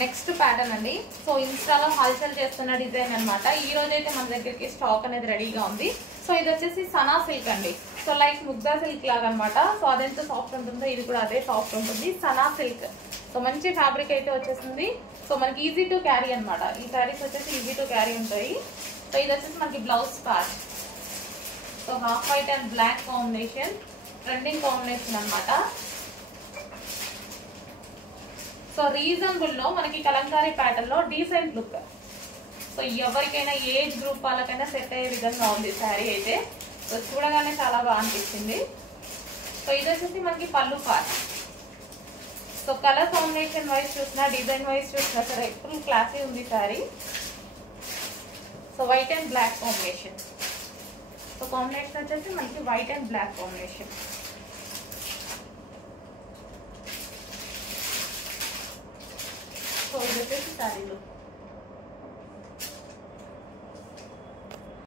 Next pattern అండి. So ఇన్స్టాలో హల్చల్ చేస్తున్న డిజైన్ అనమాట. ఈ రోజు అయితే మన దగ్గరికి స్టాక్ అనేది రెడీగా ఉంది. సో ఇది వచ్చేసి సనా సిల్క్ అండి. సో లైక్ ముగ్దా సిల్క్ లాగా అనమాట. సో అదెంత సాఫ్ట్ ఉంటుందో ఇది కూడా అదే సాఫ్ట్ ఉంటుంది. సనా సిల్క్. సో మంచి ఫ్యాబ్రిక్ అయితే వచ్చేసింది. సో మనకి ఈజీ టు క్యారీ అనమాట. ఈ శారీస్ వచ్చేసి ఈజీ టు క్యారీ ఉంటాయి. సో ఇది వచ్చేసి మనకి blouse part. So half white and black combination, trending combination అనమాట. సో రీజనబుల్ లో మనకి కలంకారీ ప్యాటర్న్ లో డీసెంట్ లుక్. సో ఎవరికైనా ఏజ్ గ్రూప్ వాళ్ళకైనా సెట్ అయ్యే విధంగా ఉంది శారీ అయితే. సో చూడగానే చాలా బాగా అనిపిస్తుంది. సో ఇది వచ్చేసి మనకి పళ్ళు part. So colour combination wise చూసినా, డిజైన్ వైజ్ చూసినా సరే ఫుల్ క్లాసీ ఉంది sari. So white and black combination. So combination వచ్చేసి మనకి white and black combination. So ఇది వచ్చేసి శారీ లుక్.